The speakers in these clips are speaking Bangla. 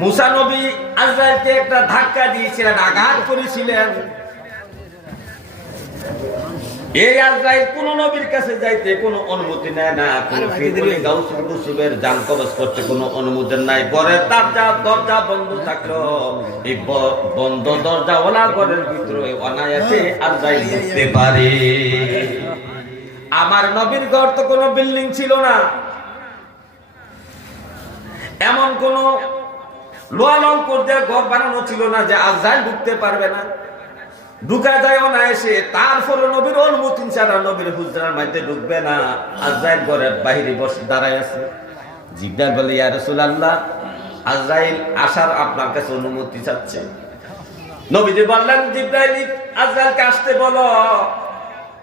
মুসা নবী আজরাইলকে একটা ধাক্কা দিয়েছিলেন, আঘাত করেছিলেন। এই আজরাইল কোন নবীর কাছে যাইতে কোনো অনুমতি নেয় না, কোন ফিদরি গাউসুল কুসুবের জান কবজ করতে কোনো অনুমতি নাই। ঘরের দরজা বন্ধ থাকলো, এই বন্ধ দরজা ওলা ঘরের ভিতরে অনায়াসে আজরাইল ঢুকতে পারে। আমার নবীর ঘর তো কোনো বিল্ডিং ছিল না, এমন কোন লোহা লঙ্কর দিয়ে ঘর বানানো ছিল না যে আজরাইল ঢুকতে পারবে না, ঢুকা যায় অনায়াসে। তারপরে নবীর অনুমতি ছাড়া নবীর হুজরার মধ্যে ঢুকবে না। আজরাইল ঘরের বাইরে বসে দাঁড়ায় আছে। জিবরাইল বলে, ইয়া রাসূলুল্লাহ, আজরাইল আসার আপনার কাছে অনুমতি চাচ্ছে। নবীজি বললেন, জিবরাইল আজরাইলকে আসতে বলো।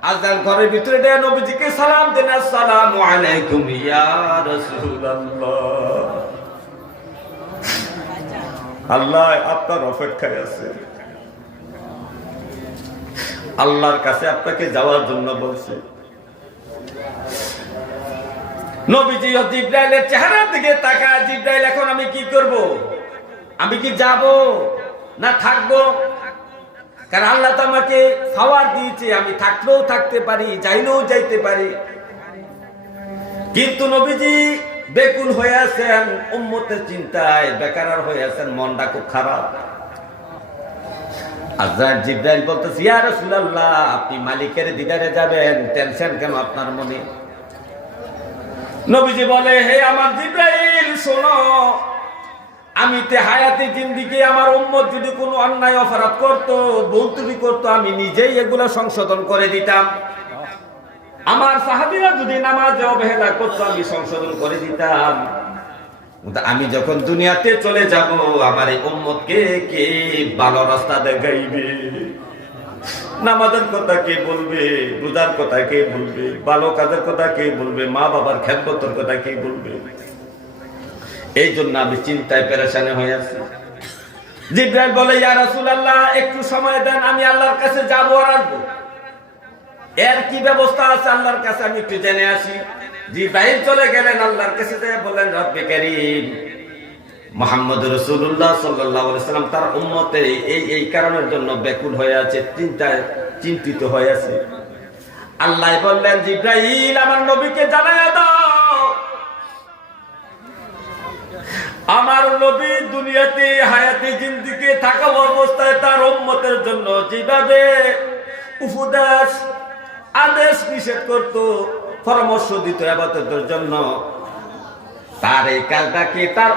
আজরাইল ঘরের ভিতরে দিয়ে নবীজিকে সালাম দেন, আসসালামু আলাইকুম ইয়া রাসূলুল্লাহ, আল্লাহ আপনার অপেক্ষায় আছে, আল্লাহর কাছে আপনাকে যাওয়ার জন্য বলছে। নবীজি জিবরাইলের চেহারার দিকে তাকায়, জিবরাইল এখন আমি কি করব? আমি কি যাব না থাকবো? কারণ আল্লাহ তো আমাকে খাওয়ার দিয়েছে, আমি থাকলেও থাকতে পারি, যাইলেও যাইতে পারি। কিন্তু নবীজি বেকুল হয়ে আছেন, উম্মতের চিন্তায় বেকার হয়ে আছেন, মনটা খুব খারাপ। আজরাইল জিবরাইল বলতেছে, ইয়া রাসূলুল্লাহ, আপনি মালিকের দিদারে যাবেন, টেনশন কেন আপনার মনে? নবীজি বলে, হে আমার জিবরাইল শোনো, আমি তে হায়াতে জিন্দেগি আমার উম্মত যদি কোনো অন্যায় অপরাধ করতো, ভুল ত্রুটি করতো, আমি নিজেই এগুলো সংশোধন করে দিতাম। আমার সাহাবীরা যদি নামাজে অবহেলা করতো, আমি সংশোধন করে দিতাম। আমি যখন দুনিয়াতে চলে যাব, আমার এই উম্মতকে কে ভালো রাস্তা দেখাইবে? নামাজের কথা কে বলবে? রোজার কথা কে বলবে? ভালো কাজের কথা কে বলবে? মা বাবার খেদমতের কথা কে বলবে? এই জন্য আমি চিন্তায় পেরেশানি হয়ে আছি। জিবরাইল বলে, ইয়া রাসূলুল্লাহ, একটু সময় দেন, আমি আল্লাহর কাছে যাব আর আসবো। এর কি ব্যবস্থা আছে আল্লাহর কাছে আমি একটু জেনে আসি। জিবরাইল চলে গেলেন, আল্লাহর কাছে যেয়ে বললেন, রব্বে কারীম, মুহাম্মদ রাসূলুল্লাহ সাল্লাল্লাহু আলাইহি ওয়াসাল্লাম তার উম্মতের এই কারণের জন্য ব্যাকুল হয়ে আছে, চিন্তিত হয়ে আছে। আল্লাহ বললেন, জিবরাইল, আমার নবীকে জানায়া দাও, আমার নবী দুনিয়াতে হায়াতে জিন্দেগি থাকা অবস্থায় তার উম্মতের জন্য যেভাবে উপদেশ আদেশ নিষেধ করত, পরামর্শ দিত ইবাদতের জন্য, তার এই কাজটাকে তার